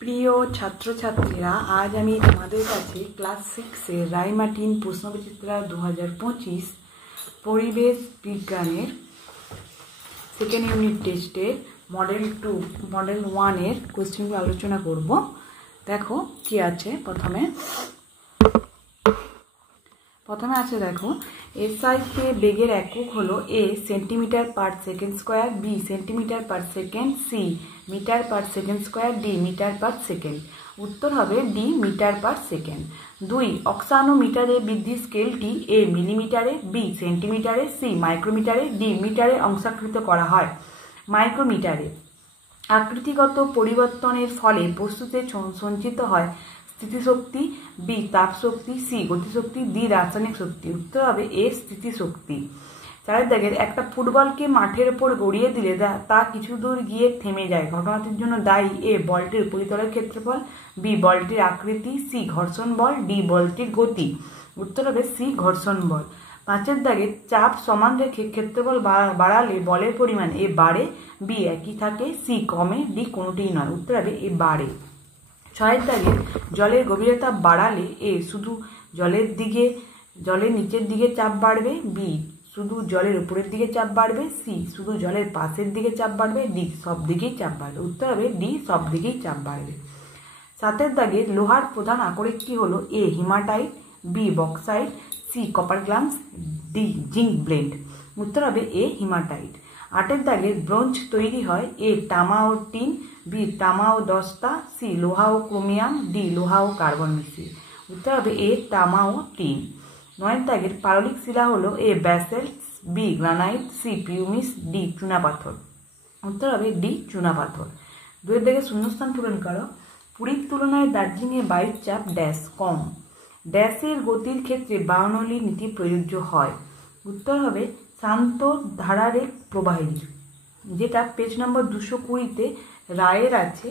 প্রিয় ছাত্রছাত্রীরা, আজ আমি তোমাদের কাছে ক্লাস 6-এর রায়মার্টিন প্রশ্নবিচিত্রা 2025 পরিবেশ বিজ্ঞানের সেকেন্ড ইউনিট টেস্টের মডেল 1-এর কোয়েশ্চেনগুলো আলোচনা করব। দেখো কি আছে। প্রথমে আছে, দেখো, এসআইতে বেগের একক হলো A centimetre per second square, B centimetre per second, C metre per second square, D metre per second. উত্তর হবে ডি মিটার পার সেকেন্ড। 2 অক্সানোমিটারে বৃদ্ধির স্কেলটি এ মিলিমিটারে, বি সেন্টিমিটারে, সি মাইক্রোমিটারে, ডি মিটারে অংশাকৃত করা হয়। মাইক্রোমিটারে আকৃতিগত পরিবর্তনের ফলে বস্তুতে সঞ্চিত হয় স্থিতিশক্তি, বি তাপশক্তি, সি গতিশক্তি, ডি রাসায়নিক শক্তি। উত্তর হবে এ স্থিতিশক্তি। 4 দাগের একটা ফুটবলকে মাঠের ওপর গড়িয়ে দিলে তা কিছু দূর গিয়ে থেমে যায়। ঘটনাটির জন্য দায়ী এ বলটির উপরিতলের ক্ষেত্রফল, বি বলটির আকৃতি, সি ঘর্ষণ বল, ডি বলটির গতি। উত্তর হবে সি ঘর্ষণ বল। 5 দাগের চাপ সমান রেখে ক্ষেত্রফল বাড়ালে বলের পরিমাণ এ বাড়ে, বি একই থাকে, সি কমে, ডি কোনোটিই নয়। উত্তর হবে এ বাড়ে। 6 দাগের জলের গভীরতা বাড়ালে এ শুধু জলের নিচের দিকে চাপ বাড়বে, বি শুধু জলের উপরের দিকে চাপ বাড়বে, সি শুধু জলের পাশের দিকে চাপ বাড়বে, ডি সব দিকেই চাপ বাড়বে। উত্তর হবে ডি সব দিকেই চাপ বাড়বে। 7 দাগে লোহার প্রধান আকরিকটি হলো A haematite, B bauxite, C copper glass, D zinc blende. উত্তর হবে এ হিমাটাইট। 8 দাগে ব্রোঞ্জ তৈরি হয় এ তামা ও টিন, বি তামা ও দস্তা, সি লোহা ও ক্রোমিয়াম, ডি লোহা ও কার্বন মিশ্রিত। উত্তর হবে এ তামা ও টিন। 9 দাগের পাললিক শিলা হলো A basalt, B granite, C pumice, D চুনাপাথর। উত্তর হবে ডি চুনাপাথর। 2 দাগে শূন্যস্থান পূরণ করো। পুরীর তুলনায় দার্জিলিংয়ে বায়ুর চাপ ড্যাশ কম। ড্যাশের গতির ক্ষেত্রে বার্নৌলির নীতি প্রযোজ্য হয়। উত্তর হবে শান্ত ধারারে প্রবাহীর, যেটা পেজ নম্বর 220-তে রায়ের আছে।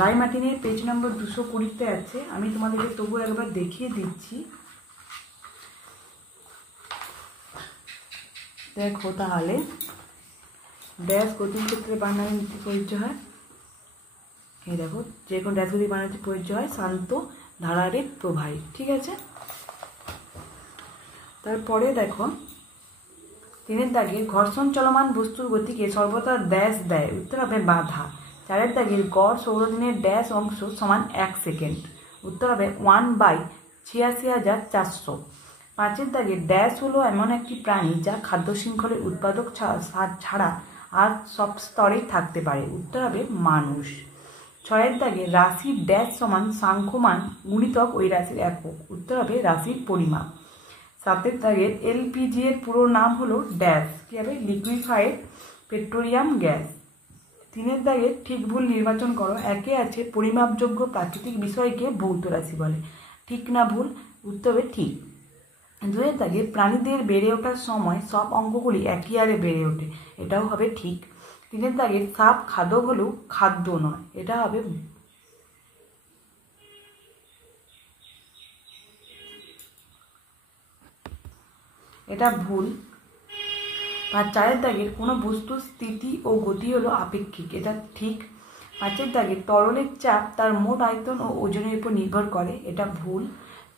রায়মার্টিনের পেজ নম্বর 220-তে আছে। আমি তোমাদেরকে তবু একবার দেখিয়ে দিচ্ছি। দেখো তাহলে, ড্যাশ গতির ক্ষেত্রে বার্নৌলির নীতি প্রযোজ্য হয়। এই দেখো, যে কোনো ড্যাশ গতি বার্নৌলির প্রযোজ্য হয় শান্ত ধারারে প্রবাহী। ঠিক আছে। তারপরে দেখো, 3 দাগে ঘর্ষণ চলমান বস্তুর গতিকে সর্বদা ড্যাশ দেয়। উত্তর হবে বাধা। 4 দাগের গড় সৌরদিনের ড্যাশ অংশ সমান 1 সেকেন্ড। উত্তর হবে 1/86,400। 5 দাগের ড্যাশ হলো এমন একটি প্রাণী যা খাদ্য শৃঙ্খলের উৎপাদক ছাড়া আর সব স্তরেই থাকতে পারে। উত্তর হবে মানুষ। 6 দাগের রাশির ড্যাশ সমান সাংখ্যমান গুণিতক ওই রাশির একক। উত্তর হবে রাশির পরিমাপ। 7 দাগের এলপিজি এর পুরো নাম হলো ড্যাশ, কি হবে লিকুইফাইড পেট্রোলিয়াম গ্যাস। 3 দাগের ঠিক ভুল নির্বাচন করো। 1 আছে পরিমাপযোগ্য প্রাকৃতিক বিষয়কে ভৌত রাশি বলে। ঠিক না ভুল? উত্তর হবে ঠিক। 2 দাগে প্রাণীদের বেড়ে ওঠার সময় সব অঙ্গগুলি একই হারে বেড়ে ওঠে। এটাও হবে ঠিক। 3 দাগে সাপ খাদ্য হলেও খাদ্য নয়। এটা হবে এটা ভুল। 4 দাগের কোনো বস্তুর স্থিতি ও গতি হলো আপেক্ষিক। এটা ঠিক। 5 দাগের তরলের চাপ তার মোট আয়তন ও ওজনের উপর নির্ভর করে। এটা ভুল।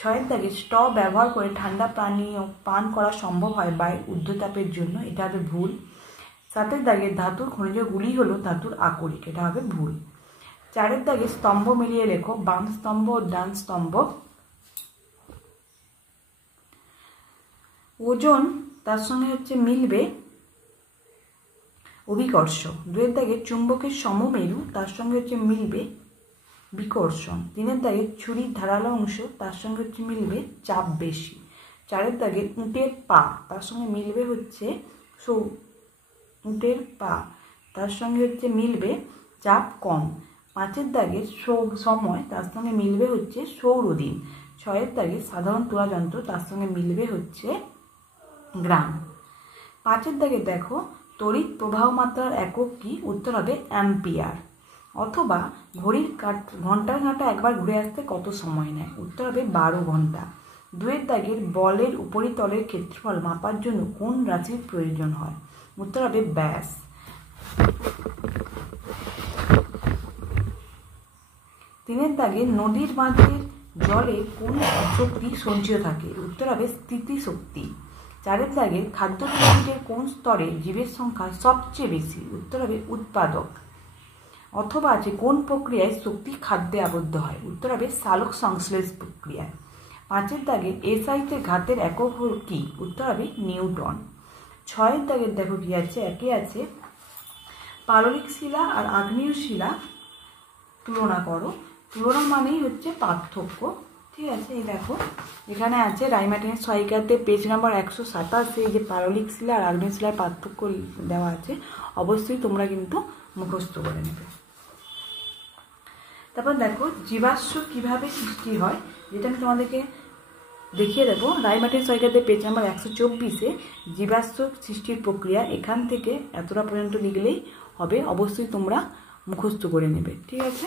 6 দাগের স্ট্র ব্যবহার করে ঠান্ডা পানীয় পান করা সম্ভব হয় বায়ুর ঊর্ধ্বতাপের জন্য। এটা হবে ভুল। 7 দাগের ধাতুর খনিজগুলি হলো ধাতুর আকরিক। এটা হবে ভুল। 4 দাগের স্তম্ভ মিলিয়ে লেখো, বাম স্তম্ভ ও ডান স্তম্ভ। ওজন তার সঙ্গে হচ্ছে মিলবে অভিকর্ষ। 2 দাগের চুম্বকের সমমেরু, তার সঙ্গে হচ্ছে মিলবে বিকর্ষণ। 3 দাগের ছুরির ধারালো অংশ, তার সঙ্গে হচ্ছে মিলবে চাপ বেশি। 4 দাগের উটের পা, তার সঙ্গে মিলবে হচ্ছে উটের পা, তার সঙ্গে হচ্ছে মিলবে চাপ কম। 5 দাগের সময়, তার সঙ্গে মিলবে হচ্ছে সৌরদিন। 6 দাগের সাধারণ তুলাযন্ত্র, তার সঙ্গে মিলবে হচ্ছে গ্রাম। 5 দাগে দেখো, তড়িৎ প্রবাহ মাত্রার একক কি? উত্তর হবে অ্যাম্পিয়ার। অথবা ঘড়ির ঘন্টার কাঁটা একবার ঘুরে আসতে কত সময় নেয়? উত্তর হবে 12 ঘন্টা। 2 দাগের বলের উপরিতলের ক্ষেত্রফল মাপার জন্য কোন রাশির প্রয়োজন হয়? উত্তর হবে ব্যাস। তিনের দাগে নদীর বাঁধের জলে কোন শক্তি সঞ্চিত থাকে? উত্তর হবে স্থিতিশক্তি। চারের দাগে খাদ্য পিরামিডের কোন স্তরে জীবের সংখ্যা সবচেয়ে বেশি? উত্তর হবে উৎপাদক। অথবা আছে কোন প্রক্রিয়ায় শক্তি খাদ্যে আবদ্ধ হয়? উত্তর হবে সালোক সংশ্লেষ প্রক্রিয়ায়। পাঁচের দাগে এসআইতে ঘাতের একক কি? উত্তর হবে নিউটন। ছয়ের দাগের দেখো কি আছে, একে আছে পাললিক শিলা আর আগ্নেয় শিলা তুলনা করো। তুলনা মানেই হচ্ছে পার্থক্য, ঠিক আছে। এই দেখো এখানে আছে রাইমার্টিনের সহায়িকাতে পেজ নাম্বার 127, এই যে পাললিক শিলা আর আগ্নেয় শিলার পার্থক্য দেওয়া আছে, অবশ্যই তোমরা কিন্তু মুখস্থ করে নেবে। তারপর দেখো জীবাশ্ম কিভাবে সৃষ্টি হয়, যেটা আমি তোমাদেরকে দেখিয়ে দেবো। রাইমার্টিন সহায়িকাতে পেজ নাম্বার 124-এ জীবাশ্ম সৃষ্টির প্রক্রিয়া, এখান থেকে এতটা পর্যন্ত লিখলেই হবে, অবশ্যই তোমরা মুখস্থ করে নেবে, ঠিক আছে।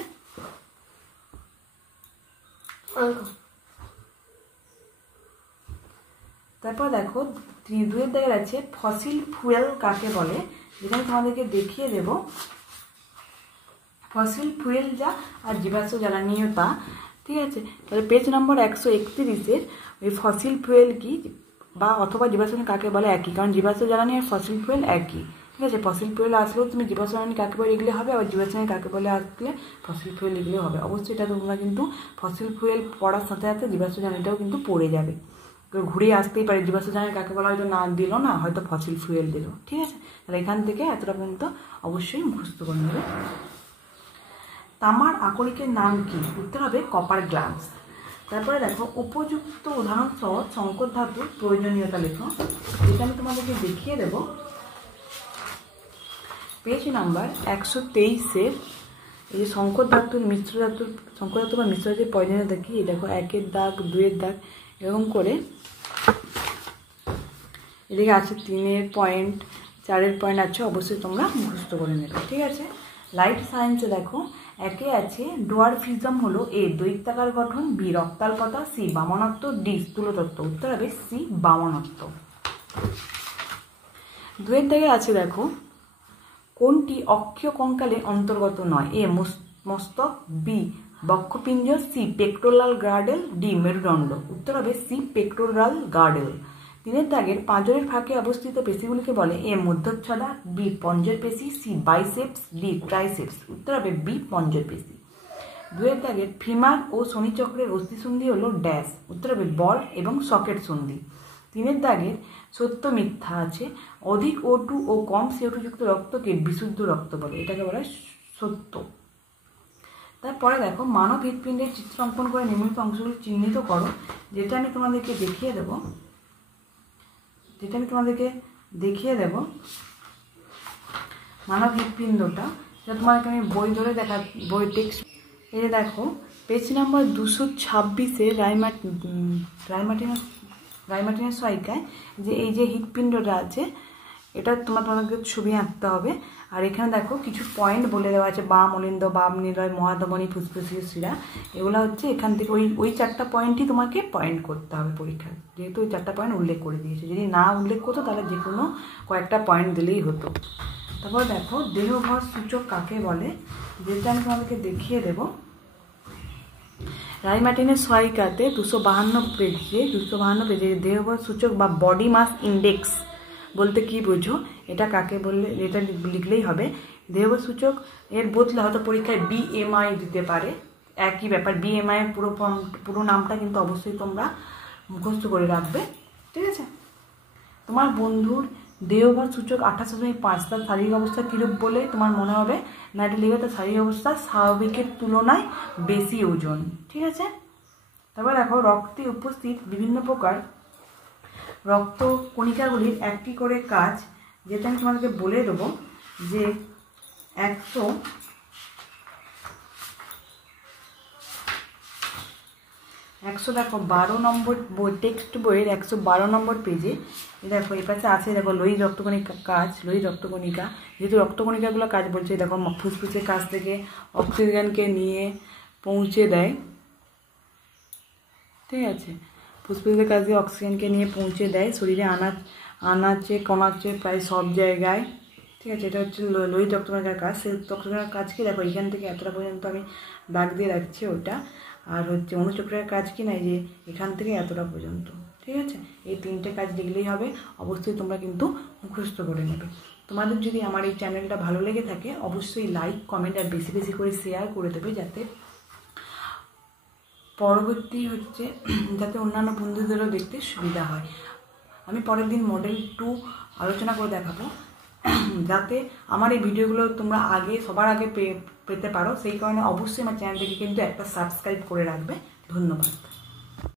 তারপর দেখো দুয়ের দাগের আছে ফসিল ফুয়েল কাকে বলে, যেটা আমি তোমাদেরকে দেখিয়ে দেব। ফসিল ফুয়েল যা আর জীবাশ্ম জ্বালানিও তা, ঠিক আছে। তাহলে পেজ নম্বর 131-এর ওই ফসিল ফুয়েল কি বা অথবা জীবাশ্ম কাকে বলে একই, কারণ জীবাশ্ম জ্বালানি আর ফসিল ফুয়েল একই, ঠিক আছে। ফসিল ফুয়েল আসলেও তুমি জীবাশ্ম জ্বালানি কাকে বলে লিখলে হবে, আবার জীবাশ্ম কাকে বলে আসলে ফসিল ফুয়েল লিখলেও হবে। অবশ্যই এটা তোমরা কিন্তু ফসিল ফুয়েল পড়ার সাথে সাথে জীবাশ্ম জ্বালানিটাও কিন্তু পড়ে যাবে, ঘুরে আসতেই পারে। জীবাশ্ম জ্বালানি কাকে বলা হয়তো না দিল না, হয়তো ফসিল ফুয়েল দিল, ঠিক আছে। তাহলে এখান থেকে এতটা পর্যন্ত অবশ্যই মুখস্থ করে নেবে। তামার আকরিকের নাম কি? উত্তর হবে কপার গ্লাস। তারপরে দেখো উপযুক্ত উদাহরণ সহ সংকর ধাতুর প্রয়োজনীয়তা লেখো, যেটা আমি তোমাদেরকে দেখিয়ে দেব। পেজ নাম্বার 123-এর এই যে সংকর ধাতুর সংকর ধাতু বা মিশ্র ধাতুর প্রয়োজনীয়তা কি, দেখো 1-এর দাগ, 2-এর দাগ এরকম করে, এদিকে আছে 3-এর পয়েন্ট, 4-এর পয়েন্ট আছে, অবশ্যই তোমরা মুখস্থ করে নেবে, ঠিক আছে। লাইফ সায়েন্সে দেখো একে আছে ডোয়ারফিজম হলো এ দৈত্যাকার গঠন, বি রক্তাল্পতা, সি বামনত্ব, ডি স্থূলতত্ত্ব। উত্তর হবে সি বামনত্ব। দুয়ের দাগে আছে দেখো কোনটি অক্ষীয় কঙ্কালে অন্তর্গত নয়? এ মস্তক, বি বক্ষপিঞ্জর, সি পেক্টোরাল গার্ডেল, ডি মেরুদণ্ড। উত্তর হবে সি পেক্টোরাল গার্ডেল। তিনের দাগের পাঁজরের ফাঁকে অবস্থিত পেশিগুলিকে বলে এ মধ্যচ্ছদা, বি পঞ্জর পেশি, সি বাইসেপস, ডি ট্রাইসেপস। উত্তর হবে বি পঞ্জর পেশি। দুয়ের দাগের ফিমার ও শনিচক্রের অস্থিসন্ধি হলো ড্যাশ। উত্তর হবে বল এবং সকেট সন্ধি। তিনের দাগের সত্য মিথ্যা আছে, অধিক O2 ও কম CO2 যুক্ত রক্তকে বিশুদ্ধ রক্ত বলে, এটাকে বলা হয় সত্য। তারপরে দেখো মানব হৃৎপিণ্ডের চিত্র অঙ্কন করে নিম্নলিখিত অংশগুলি চিহ্নিত করো, যেটা আমি তোমাদেরকে দেখিয়ে দেব। মানব হৃৎপিণ্ডটা, যেটা তোমাদেরকে আমি বই ধরে বই টেক্সট, এই যে দেখো পেজ নাম্বার 226-এ রাইমার্টিনের সহায়িকায় যে এই যে হৃৎপিণ্ডটা আছে, এটা তোমাদেরকে ছবি আঁকতে হবে। আর এখানে দেখো কিছু পয়েন্ট বলে দেওয়া আছে, বাম অলিন্দ, বাম নিলয়, মহাধমনী, ফুসফুসীয় শিরা, এগুলো হচ্ছে এখান থেকে ওই 4টা পয়েন্টই তোমাকে পয়েন্ট করতে হবে পরীক্ষায়, যেহেতু ওই 4টা পয়েন্ট উল্লেখ করে দিয়েছে। যদি না উল্লেখ করতো তাহলে যে কোনো কয়েকটা পয়েন্ট দিলেই হতো। তারপর দেখো দেহভর সূচক কাকে বলে, যেটা আমি তোমাদেরকে দেখিয়ে দেবো। রাইমার্টিনের সহায়িকাতে 252 পেজে দেহভর সূচক বা বডি মাস ইন্ডেক্স বলতে কি বোঝো, এটা কাকে বললে, এটা লিখলেই হবে। দেহভর সূচক এর বদলে হয়তো পরীক্ষায় BMI দিতে পারে, একই ব্যাপার। BMI এর পুরো নামটা কিন্তু অবশ্যই তোমরা মুখস্থ করে রাখবে, ঠিক আছে। তোমার বন্ধুর দেহভর সূচক 28.5, তার শারীরিক অবস্থা কিরূপ বলে তোমার মনে হবে? না, এটা লিখবে তার শারীরিক অবস্থা স্বাভাবিকের তুলনায় বেশি ওজন, ঠিক আছে। তারপর দেখো রক্তে উপস্থিত বিভিন্ন প্রকার রক্ত কণিকাগুলির একটি করে কাজ, যেটা আমি তোমাদেরকে বলে দেবো। যে 100 দেখো 12 নম্বর বই, টেক্সট বইয়ের 112 নম্বর পেজে দেখো এই পাশে আছে, দেখো লোহিত রক্তকণিকা কাজ, লোহিত রক্তকণিকা, যেহেতু রক্তকণিকাগুলো কাজ বলছে, দেখো ফুসফুসের কাছ থেকে অক্সিজেনকে নিয়ে পৌঁছে দেয়, ঠিক আছে। ফুসফুসের কাছ দিয়ে অক্সিজেনকে নিয়ে পৌঁছে দেয় শরীরে আনাচে কণাচে প্রায় সব জায়গায়, ঠিক আছে, এটা হচ্ছে লোহিত রক্তকণিকার কাজ। সেই রক্তকণিকার কাজ কি দেখো, এখান থেকে এতটা পর্যন্ত আমি দাগ দিয়ে রাখছি ওটা। আর হচ্ছে অনুচক্রের কাজ কি না, যে এখান থেকে এতটা পর্যন্ত। ঠিক আছে, এই 3টে কাজ দেখলেই হবে। অবশ্যই তোমরা কিন্তু মুখস্থ করে নেবে। তোমাদের যদি আমার এই চ্যানেলটা ভালো লেগে থাকে অবশ্যই লাইক, কমেন্ট আর বেশি বেশি করে শেয়ার করে দেবে, যাতে পরবর্তী হচ্ছে যাতে অন্যান্য বন্ধুদেরও দেখতে সুবিধা হয়। আমি পরের দিন মডেল 2 আলোচনা করে দেখাবো, যাতে আমার এই ভিডিওগুলো তোমরা সবার আগে পেতে পারো। সেই কারণে অবশ্যই আমার চ্যানেলটিকে কিন্তু একটা সাবস্ক্রাইব করে রাখবে। ধন্যবাদ।